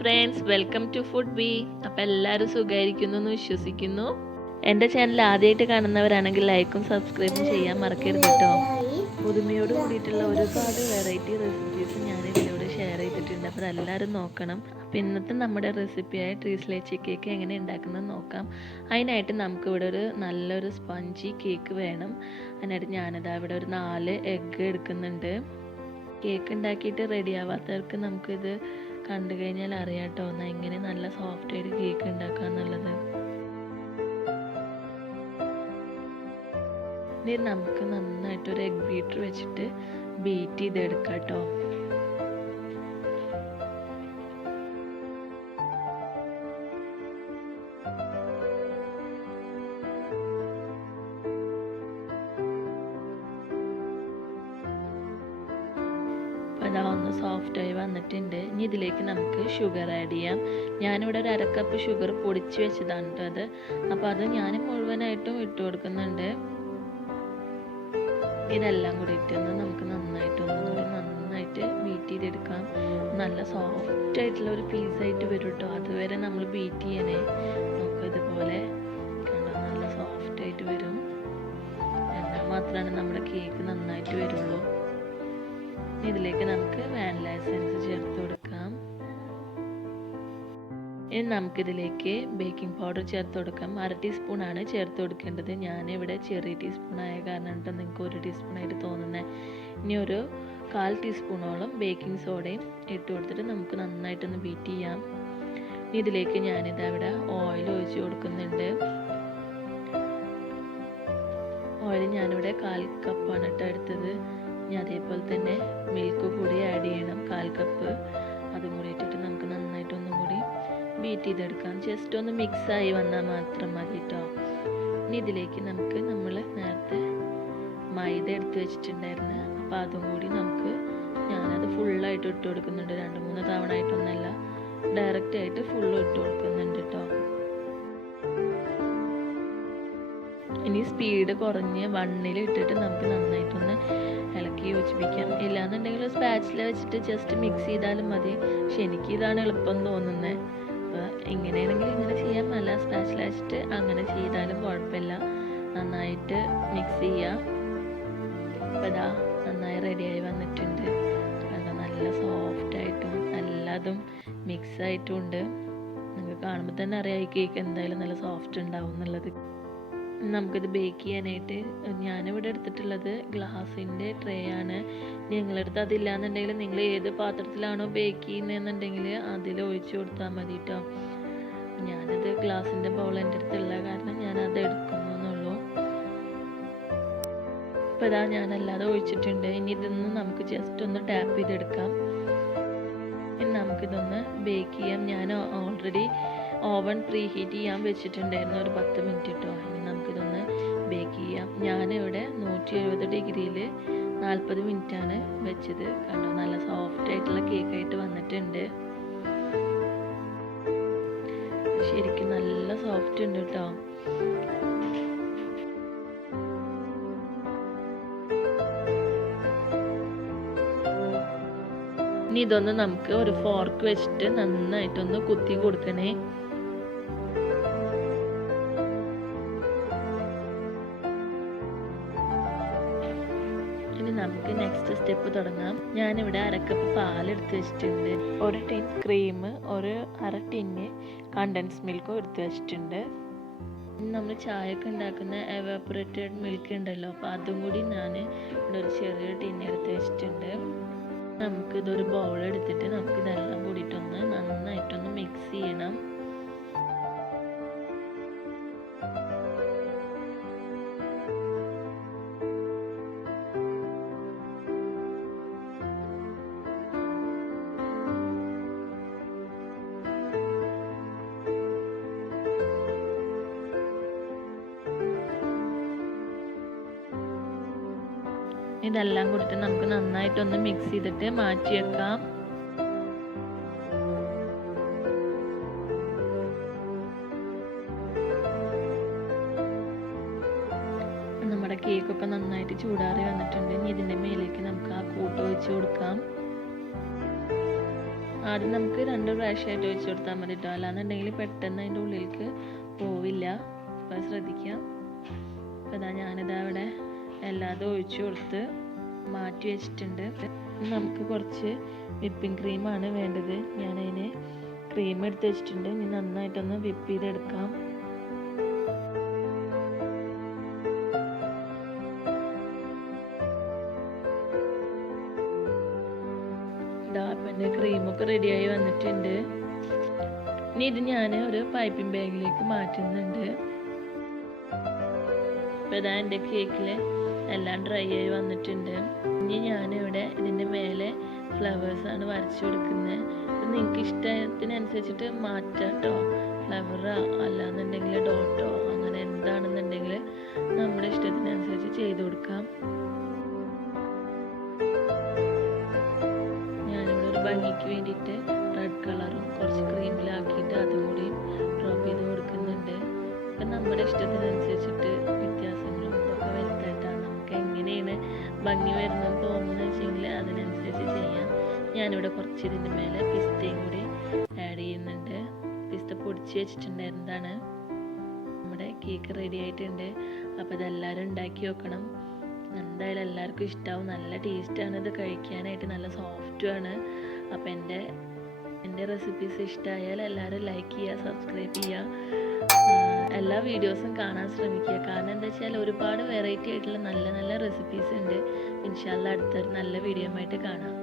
Friends, welcome to Foodbee. അപ്പോൾ എല്ലാവരും സുഖമായിരിക്കുന്നു എന്ന് വിശ്വസിക്കുന്നു. എൻ്റെ ചാനൽ ആദ്യമായിട്ട് കാണുന്നവരാണെങ്കിൽ ലൈക്കും സബ്സ്ക്രൈബും ചെയ്യാൻ മറക്കരുത് കേട്ടോ. പുതുമയോട് കൂടിയിട്ടുള്ള ഒരുപാട് വെറൈറ്റി റെസിപ്പീസ് ഞാൻ ഇതിലൂടെ ഷെയർ ചെയ്തിട്ടുണ്ട്. അപ്പോൾ അതെല്ലാവരും നോക്കണം. അപ്പോൾ ഇന്നത്തെ നമ്മുടെ റെസിപ്പിയായ ലെച്ച് കേക്ക് എങ്ങനെ ഉണ്ടാക്കുന്നത് നോക്കാം. അതിനായിട്ട് നമുക്കിവിടെ ഒരു നല്ലൊരു സ്പഞ്ചി കേക്ക് വേണം. അതിനായിട്ട് ഞാനിതാ ഇവിടെ ഒരു 4 എഗ്ഗ് എടുക്കുന്നുണ്ട്. കേക്ക് ഉണ്ടാക്കിയിട്ട് റെഡി ആവാത്തവർക്ക് നമുക്കിത് കണ്ടു കഴിഞ്ഞാൽ അറിയാം കേട്ടോ എങ്ങനെ നല്ല സോഫ്റ്റ് ആയിട്ട് കേക്ക് ഉണ്ടാക്കാന്നുള്ളത്. ഇനി നമുക്ക് നന്നായിട്ട് ഒരു എഗ് ബീറ്റർ വെച്ചിട്ട് ബീറ്റ് ചെയ്തെടുക്കാം കേട്ടോ. അതാ ഒന്ന് സോഫ്റ്റായി വന്നിട്ടുണ്ട്. ഇനി ഇതിലേക്ക് നമുക്ക് ഷുഗർ ആഡ് ചെയ്യാം. ഞാനിവിടെ ഒരു 1/2 കപ്പ് ഷുഗർ പൊടിച്ച് വെച്ചതാണ് കേട്ടോ അത്. അപ്പോൾ അത് ഞാൻ മുഴുവനായിട്ടും ഇട്ട് കൊടുക്കുന്നുണ്ട്. ഇതെല്ലാം കൂടി ഇട്ടൊന്ന് നമുക്ക് നന്നായിട്ട് ബീറ്റ് ചെയ്തെടുക്കാം. നല്ല സോഫ്റ്റ് ആയിട്ടുള്ള ഒരു പീസായിട്ട് വരും കേട്ടോ. അതുവരെ നമ്മൾ ബീറ്റ് ചെയ്യണേ. നമുക്ക് ഇതുപോലെ കണ്ടോ നല്ല സോഫ്റ്റ് ആയിട്ട് വരും. എന്നാൽ മാത്രമാണ് നമ്മുടെ കേക്ക് നന്നായിട്ട് വരുള്ളൂ. ഇതിലേക്ക് നമുക്ക് വാനില എസൻസ് ചേർത്ത് കൊടുക്കാം. ഇനി നമുക്കിതിലേക്ക് ബേക്കിംഗ് പൗഡർ ചേർത്ത് കൊടുക്കാം. 1/2 ടീസ്പൂണാണ് ചേർത്ത് കൊടുക്കേണ്ടത്. ഞാനിവിടെ ചെറിയ ടീസ്പൂൺ ആയ കാരണം നിങ്ങൾക്ക് 1 ടീസ്പൂണായിട്ട് തോന്നുന്നത്. ഇനി ഒരു 1/4 ടീസ്പൂണോളം ബേക്കിംഗ് സോഡയും ഇട്ട് കൊടുത്തിട്ട് നമുക്ക് നന്നായിട്ടൊന്ന് ബീറ്റ് ചെയ്യാം. ഇനി ഇതിലേക്ക് ഞാനിവിടെ ഓയിൽ ഒഴിച്ച് കൊടുക്കുന്നുണ്ട്. ഓയിൽ ഞാനിവിടെ 1/4 കപ്പാണ് കേട്ടോ എടുത്തത്. ഇനി അതേപോലെ തന്നെ മിൽക്ക് കൂടി ആഡ് ചെയ്യണം, 1/4 കപ്പ്. അതും കൂടി ഇട്ടിട്ട് നമുക്ക് നന്നായിട്ടൊന്നും കൂടി ബീറ്റ് ചെയ്തെടുക്കാം. ജസ്റ്റ് ഒന്ന് മിക്സായി വന്നാൽ മാത്രം മതി കേട്ടോ. ഇനി ഇതിലേക്ക് നമുക്ക് നമ്മൾ നേരത്തെ മൈദ എടുത്ത് വെച്ചിട്ടുണ്ടായിരുന്നു. അപ്പോൾ അതും കൂടി ഞാനത് ഫുള്ളായിട്ട് ഇട്ട് കൊടുക്കുന്നുണ്ട്. 2-3 തവണ ആയിട്ടൊന്നല്ല, ഡയറക്റ്റായിട്ട് ഫുള്ള് ഇട്ട് കൊടുക്കുന്നുണ്ട് കേട്ടോ. ഇനി സ്പീഡ് കുറഞ്ഞ് 1-ൽ ഇട്ടിട്ട് നമുക്ക് നന്നായിട്ടൊന്ന് ഇളക്കി യോജിപ്പിക്കാം. ഇല്ലാന്നുണ്ടെങ്കിൽ സ്പാച്ചില വെച്ചിട്ട് ജസ്റ്റ് മിക്സ് ചെയ്താലും മതി. പക്ഷെ എനിക്ക് ഇതാണ് എളുപ്പം തോന്നുന്നത്. അപ്പോൾ ഇങ്ങനെയാണെങ്കിൽ ഇങ്ങനെ ചെയ്യാം, അല്ല സ്പാച്ചില വെച്ചിട്ട് അങ്ങനെ ചെയ്താലും കുഴപ്പമില്ല. നന്നായിട്ട് മിക്സ് ചെയ്യാം. അപ്പോൾ ഇതാ നന്നായി റെഡിയായി വന്നിട്ടുണ്ട്. കണ്ടോ നല്ല സോഫ്റ്റായിട്ടും എല്ലാതും മിക്സ് ആയിട്ടും ഉണ്ട്. നിങ്ങൾക്ക് കാണുമ്പോൾ തന്നെ അറിയാം ഈ കേക്ക് എന്തായാലും നല്ല സോഫ്റ്റ് ഉണ്ടാവും എന്നുള്ളത്. നമുക്കിത് ബേക്ക് ചെയ്യാനായിട്ട് ഞാനിവിടെ എടുത്തിട്ടുള്ളത് ഗ്ലാസിൻ്റെ ട്രേ ആണ്. നിങ്ങളെടുത്ത് അതില്ലാന്നുണ്ടെങ്കിൽ നിങ്ങൾ ഏത് പാത്രത്തിലാണോ ബേക്ക് ചെയ്യുന്നതെന്നുണ്ടെങ്കിൽ അതിൽ ഒഴിച്ചു കൊടുത്താൽ മതി കേട്ടോ. ഞാനത് ഗ്ലാസിൻ്റെ ബൗൾ എൻ്റെ അടുത്തുള്ള കാരണം ഞാനത് എടുക്കുന്നുള്ളൂ. അപ്പോൾ ഇതാ ഞാനല്ലാതെ ഒഴിച്ചിട്ടുണ്ട്. ഇനി ഇതൊന്ന് നമുക്ക് ജസ്റ്റ് ഒന്ന് ടാപ്പ് ചെയ്തെടുക്കാം. ഇനി നമുക്കിതൊന്ന് ബേക്ക് ചെയ്യാം. ഞാൻ ഓൾറെഡി ഓവൻ പ്രീ ഹീറ്റ് ചെയ്യാൻ വെച്ചിട്ടുണ്ടായിരുന്നു ഒരു 10 മിനിറ്റ് കേട്ടോ. ഇനി നമുക്കിതൊന്ന് ബേക്ക് ചെയ്യാം. ഞാനിവിടെ 170 ഡിഗ്രിയിൽ 40 മിനിറ്റാണ് വെച്ചത്. കണ്ടോ നല്ല സോഫ്റ്റ് ആയിട്ടുള്ള കേക്കായിട്ട് വന്നിട്ടുണ്ട്. ശരിക്കും നല്ല സോഫ്റ്റ് ഉണ്ട് കേട്ടോ. ഇനി ഇതൊന്ന് നമുക്ക് ഒരു ഫോർക്ക് വെച്ചിട്ട് നന്നായിട്ടൊന്ന് കുത്തി കൊടുക്കണേ. ഇനി നമുക്ക് നെക്സ്റ്റ് സ്റ്റെപ്പ് തുടങ്ങാം. ഞാനിവിടെ 1/2 കപ്പ് പാലെടുത്ത് വെച്ചിട്ടുണ്ട്. 1 ടിൻ ക്രീം, 1/2 ടിന്ന് കണ്ടൻസ് മിൽക്കും എടുത്ത് വെച്ചിട്ടുണ്ട്. നമ്മൾ ചായയൊക്കെ ഉണ്ടാക്കുന്ന എവാപ്പറേറ്റഡ് മിൽക്ക് ഉണ്ടല്ലോ, അപ്പോൾ അതും കൂടി ഞാൻ ഇവിടെ ഒരു ചെറിയ ടിന്ന് എടുത്ത് വെച്ചിട്ടുണ്ട്. നമുക്കിതൊരു ബൗൾ എടുത്തിട്ട് നമുക്കിതെല്ലാം കൂടിയിട്ടൊന്ന് നന്നായിട്ടൊന്ന് മിക്സ് ചെയ്യണം. ഇതെല്ലാം കൂടിയിട്ട് നമുക്ക് നന്നായിട്ടൊന്ന് മിക്സ് ചെയ്തിട്ട് മാറ്റി വെക്കാം. നമ്മുടെ കേക്കൊക്കെ നന്നായിട്ട് ചൂടാറി വന്നിട്ടുണ്ട്. ഇനി ഇതിൻ്റെ മേലേക്ക് നമുക്ക് ആ കൂട്ട് ഒഴിച്ച് കൊടുക്കാം. ആദ്യം നമുക്ക് 2 പ്രാവശ്യമായിട്ട് ഒഴിച്ച് കൊടുത്താൽ മതി കേട്ടോ, അല്ലാന്നുണ്ടെങ്കിൽ പെട്ടെന്ന് അതിൻ്റെ ഉള്ളിലേക്ക് പോവില്ല. അപ്പോൾ ശ്രദ്ധിക്കാം. അപ്പോൾ ഞാനിതാ ഇവിടെ എല്ലാതും ഒഴിച്ചു കൊടുത്ത് മാറ്റി വെച്ചിട്ടുണ്ട്. നമുക്ക് കുറച്ച് വിപ്പിംഗ് ക്രീമാണ് വേണ്ടത്. ഞാനതിന് ക്രീം എടുത്ത് വെച്ചിട്ടുണ്ട്. ഇനി നന്നായിട്ടൊന്ന് വിപ്പ് ചെയ്തെടുക്കാം. അപ്പം എൻ്റെ ക്രീമൊക്കെ റെഡിയായി വന്നിട്ടുണ്ട്. ഇനി ഇത് ഞാൻ ഒരു പൈപ്പിംഗ് ബാഗിലേക്ക് മാറ്റുന്നുണ്ട്. അപ്പോൾ ഇതാ എൻ്റെ കേക്കിൽ എല്ലാം ഡ്രൈ ആയി വന്നിട്ടുണ്ട്. ഇനി ഞാനിവിടെ ഇതിൻ്റെ മേലെ ഫ്ലവേഴ്സാണ് വരച്ചു കൊടുക്കുന്നത്. ഇത് നിങ്ങൾക്ക് ഇഷ്ടത്തിനനുസരിച്ചിട്ട് മാറ്റാം കേട്ടോ. ഫ്ലവറോ അല്ലാന്നുണ്ടെങ്കിൽ ഡോട്ടോ അങ്ങനെ എന്താണെന്നുണ്ടെങ്കിൽ നമ്മുടെ ഇഷ്ടത്തിനനുസരിച്ച് ചെയ്ത് കൊടുക്കാം. ഭംഗിക്ക് വേണ്ടിയിട്ട് റെഡ് കളറും കുറച്ച് ക്രീമിലാക്കിയിട്ട് അതും കൂടി ഡ്രോപ്പ് ചെയ്ത് കൊടുക്കുന്നുണ്ട്. അപ്പം നമ്മുടെ ഇഷ്ടത്തിനനുസരിച്ചിട്ട് വ്യത്യാസങ്ങളും ഇതൊക്കെ വരുത്തായിട്ടാണ് നമുക്ക് എങ്ങനെയാണ് ഭംഗി വരുന്നതെന്ന് തോന്നുന്നത് വെച്ചെങ്കിൽ അതിനനുസരിച്ച് ചെയ്യാം. ഞാനിവിടെ കുറച്ച് ഇതിൻ്റെ മേലെ പിസ്തയും കൂടി ആഡ് ചെയ്യുന്നുണ്ട്. പിസ്ത പൊടിച്ച് വെച്ചിട്ടുണ്ടായിരുന്നതാണ്. നമ്മുടെ കേക്ക് റെഡി ആയിട്ടുണ്ട്. അപ്പോൾ ഇതെല്ലാവരും ഉണ്ടാക്കി വെക്കണം. എന്തായാലും എല്ലാവർക്കും ഇഷ്ടമാവും. നല്ല ടേസ്റ്റാണ് ഇത് കഴിക്കാനായിട്ട്, നല്ല സോഫ്റ്റുമാണ്. അപ്പോൾ എൻ്റെ റെസിപ്പീസ് ഇഷ്ടമായാൽ എല്ലാവരും ലൈക്ക് ചെയ്യുക, സബ്സ്ക്രൈബ് ചെയ്യുക, എല്ലാ വീഡിയോസും കാണാൻ ശ്രമിക്കുക. കാരണം എന്താ വെച്ചാൽ ഒരുപാട് വെറൈറ്റി ആയിട്ടുള്ള നല്ല നല്ല റെസിപ്പീസ് ഉണ്ട്. ഇൻഷാ അല്ലാഹ് അടുത്തൊരു നല്ല വീഡിയോ ആയിട്ട് കാണാം.